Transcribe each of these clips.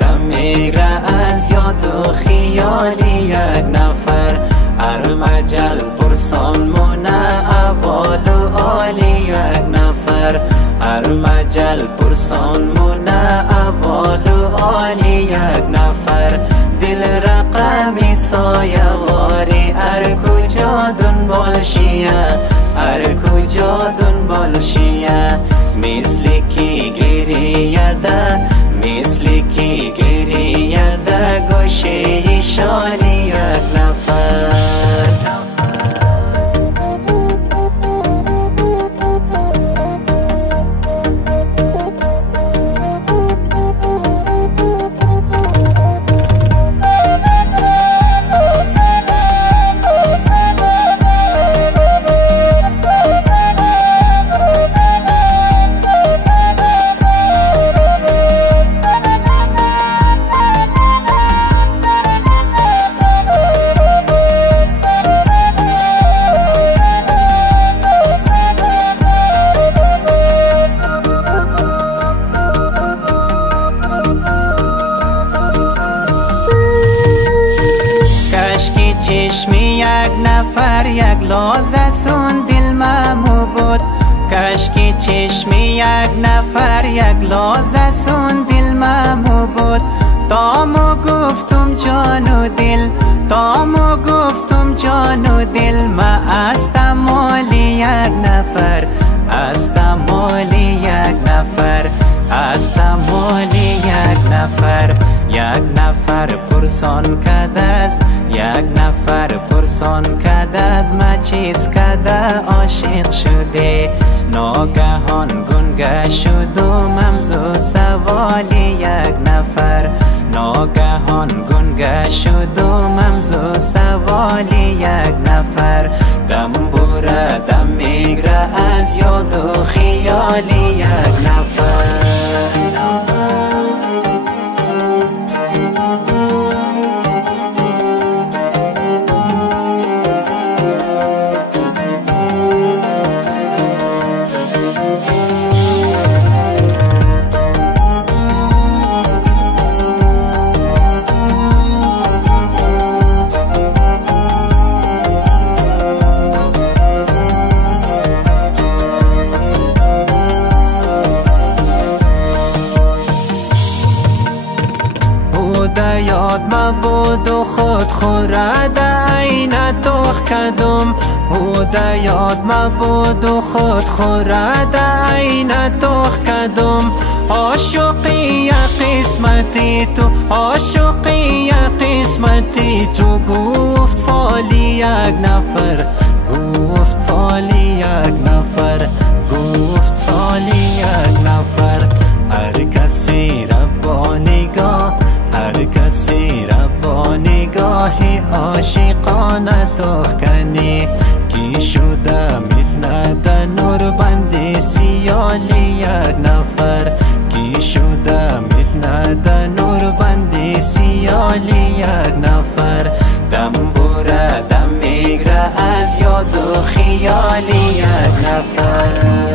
دم میگره از یاد و خیال یک نفر، ارمجل پرسان مونه اول و آلی یک نفر، ارمجل پرسان مونه اول و آلی یک نفر، دل رقمی سایه واری ار کجا دنبال شیه، ار کجا دنبال شیه، مثل کی گریه ده، مثل کی گریه ده گوشه شالی یک نفر. چشمی یک نفر یک لحظه سون دل ممو بود، کاشکی چشمی یک نفر یک لحظه سون دل ممو بود، تامو گفتم جان و دل، تامو گفتم جان و دل، ما استم مالی یک نفر، استم مالی یک نفر، استم مالی یک نفر، یک نفر پرسان کدست، یک نفر پرسان کدست، ما چیز کده عاشق شده، ناگهان گنگه شد و ممزو سوالی یک نفر، ناگهان گنگه شد و ممزو سوالی یک نفر، دم بوره دم میگره از یاد و خیالی یک نفر. یاد مبود و خود خورد عین توخ کدم، او یاد مبود و خود خورد عین توخ کدم، عاشقی قسمتی تو، عاشقی قسمتی تو، گفت فالی یک نفر، گفت فالی یک نفر، گفت فالی یک نفر، هر کسی را با نگاه، هر کسی را با نگاهی عاشقانه توخ کنی، کی شده میتنده نور بندی سیالی یک نفر، کی شده میتنده نور بندی سیالی یک نفر، دم بوره دم میگره از یاد و خیالی یک نفر.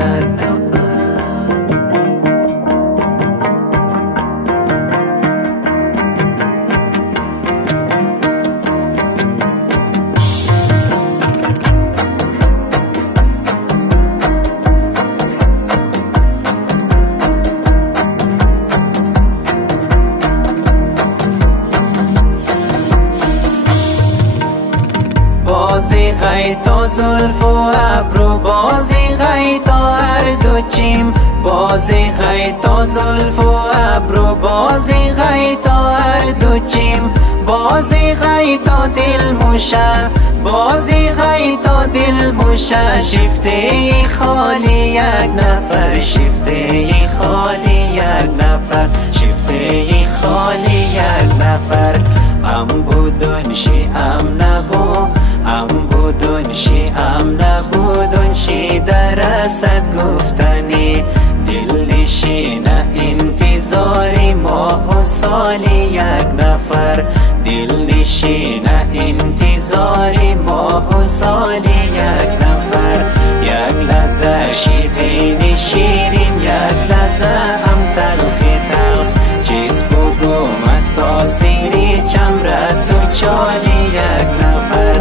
بازی غیتا زلف و ابرو بازی غیتا هر دو چیم بازی غیتا زلف و ابرو بازی غیتا هر دو چیم بازی غیتا دل موشه بازی غیتا دل موشه شیفته خالی یک نفر شیفته خالی یک نفر شیفته خالی یک نفر ام بودن شی ام نبو ام بودن شی ام نبودن شی درست گفتنی دل نشینه انتظاری ماه و سالی یک نفر دل نشینه انتظاری ماه و سالی یک نفر یک لحظه شیرین شیرین یک لحظه هم تلخ تلخ چیز بگو مست آسیری چم رس و چالی یک نفر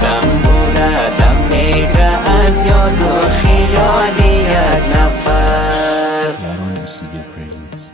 دم بوده دم میگره از یاد و خیالی یک نفر یاران استودیو کریزیکس